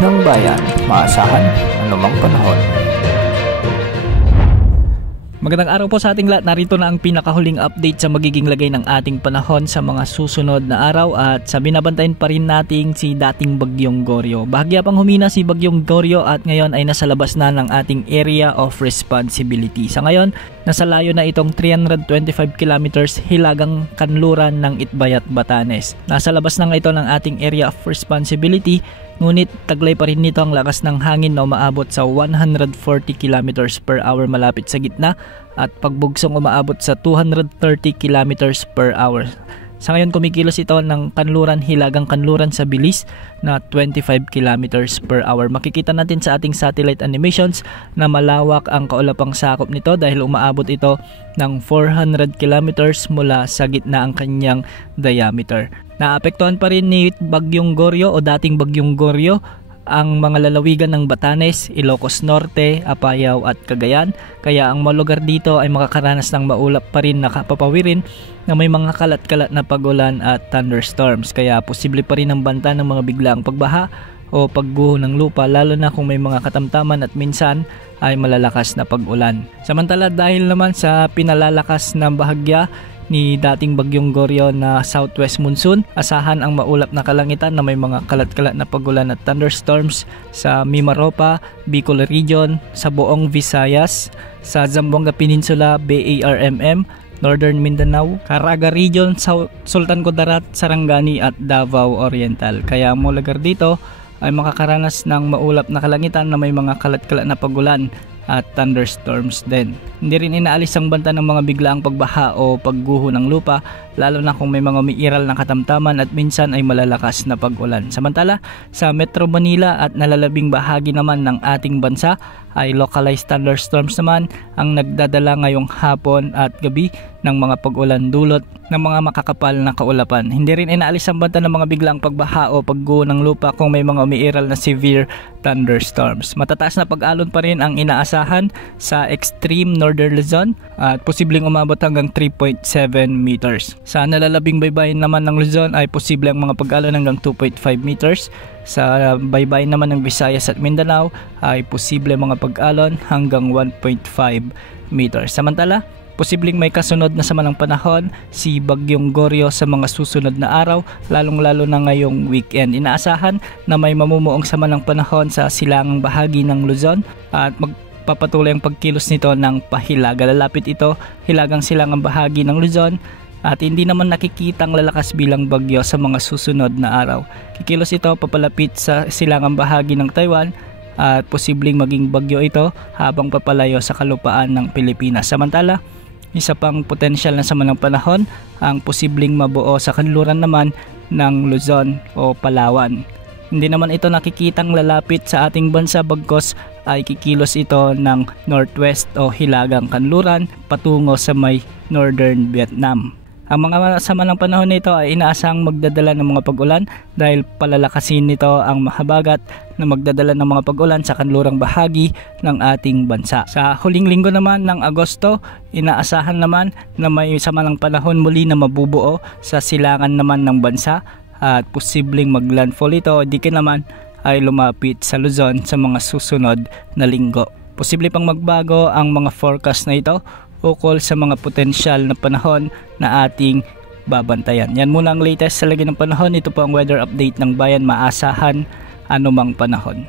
ng bayan, maasahan anumang panahon. Magandang araw po sa ating lahat. Narito na ang pinakahuling update sa magiging lagay ng ating panahon sa mga susunod na araw at sa binabantayan pa rin nating si dating Bagyong Goryo. Bahagya pang humina si Bagyong Goryo at ngayon ay nasa labas na ng ating area of responsibility. Sa ngayon, nasa layo na itong 325 kilometers hilagang kanluran ng Itbayat, Batanes. Nasa labas na nga ito ng ating area of responsibility. Ngunit taglay pa rin nito ang lakas ng hangin na umaabot sa 140 km per hour malapit sa gitna at pagbugsong umaabot sa 230 km per hour. Sa ngayon kumikilos ito ng kanluran hilagang kanluran sa bilis na 25 km per hour. Makikita natin sa ating satellite animations na malawak ang kaulapang sakop nito dahil umaabot ito ng 400 km mula sa gitna ang kanyang diameter. Naapektuhan pa rin ni Bagyong Goryo o dating Bagyong Goryo ang mga lalawigan ng Batanes, Ilocos Norte, Apayao at Cagayan. Kaya ang mga lugar dito ay makakaranas ng maulap pa rin na kapapawirin na may mga kalat-kalat na pagulan at thunderstorms. Kaya posible pa rin ang banta ng mga biglaang pagbaha o pagguho ng lupa lalo na kung may mga katamtaman at minsan ay malalakas na pag-ulan. Samantala dahil naman sa pinalalakas ng bahagya ni dating Bagyong Goryo na southwest monsoon, asahan ang maulap na kalangitan na may mga kalat-kalat na pagulan at thunderstorms sa Mimaropa, Bicol Region, sa buong Visayas, sa Zamboanga Peninsula, BARMM, Northern Mindanao, Caraga Region, Sultan Kudarat, Sarangani at Davao Oriental. Kaya ang mga lugar dito ay makakaranas ng maulap na kalangitan na may mga kalat-kalat na pagulan at thunderstorms din. Hindi rin inaalis ang banta ng mga biglaang pagbaha o pagguho ng lupa lalo na kung may mga umiiral na katamtaman at minsan ay malalakas na pag-ulan. Samantala, sa Metro Manila at nalalabing bahagi naman ng ating bansa ay localized thunderstorms naman ang nagdadala ngayong hapon at gabi ng mga pag-ulan dulot ng mga makakapal na kaulapan. Hindi rin inaalis ang banta ng mga biglaang pagbaha o pagguho ng lupa kung may mga umiiral na severe thunderstorms. Matataas na pag-alon pa rin ang inaasahan sa extreme northern Luzon at posibleng umabot hanggang 3.7 meters. Sa nalalabing baybayin naman ng Luzon ay posibleng mga pag-alon hanggang 2.5 meters. Sa baybayin naman ng Visayas at Mindanao ay posible mga pag-alon hanggang 1.5 meters. Samantala, posibleng may kasunod na sama ng panahon si Bagyong Goryo sa mga susunod na araw, lalong-lalo na ngayong weekend. Inaasahan na may mamumuong sama ng panahon sa silangang bahagi ng Luzon at magpapatuloy ang pagkilos nito ng pahilaga. Lalapit ito hilagang silangang bahagi ng Luzon at hindi naman nakikitang lalakas bilang bagyo sa mga susunod na araw. Kikilos ito papalapit sa silangang bahagi ng Taiwan at posibleng maging bagyo ito habang papalayo sa kalupaan ng Pilipinas. Samantala, isa pang potensyal na sama ng panahon ang posibleng mabuo sa kanluran naman ng Luzon o Palawan. Hindi naman ito nakikitang lalapit sa ating bansa bagkos ay kikilos ito ng northwest o hilagang kanluran patungo sa may northern Vietnam. Ang mga sama ng panahon nito ay inaasang magdadala ng mga pag-ulan dahil palalakasin nito ang mahabagat na magdadala ng mga pag-ulan sa kanlurang bahagi ng ating bansa. Sa huling linggo naman ng Agosto, inaasahan naman na may sama ng panahon muli na mabubuo sa silangan naman ng bansa at posibleng maglandfall ito o di naman ay lumapit sa Luzon sa mga susunod na linggo. Posible pang magbago ang mga forecast na ito ukol sa mga potensyal na panahon na ating babantayan. Yan muna ang latest sa lagi ng panahon. Ito po ang weather update ng bayan, maasahan anumang panahon.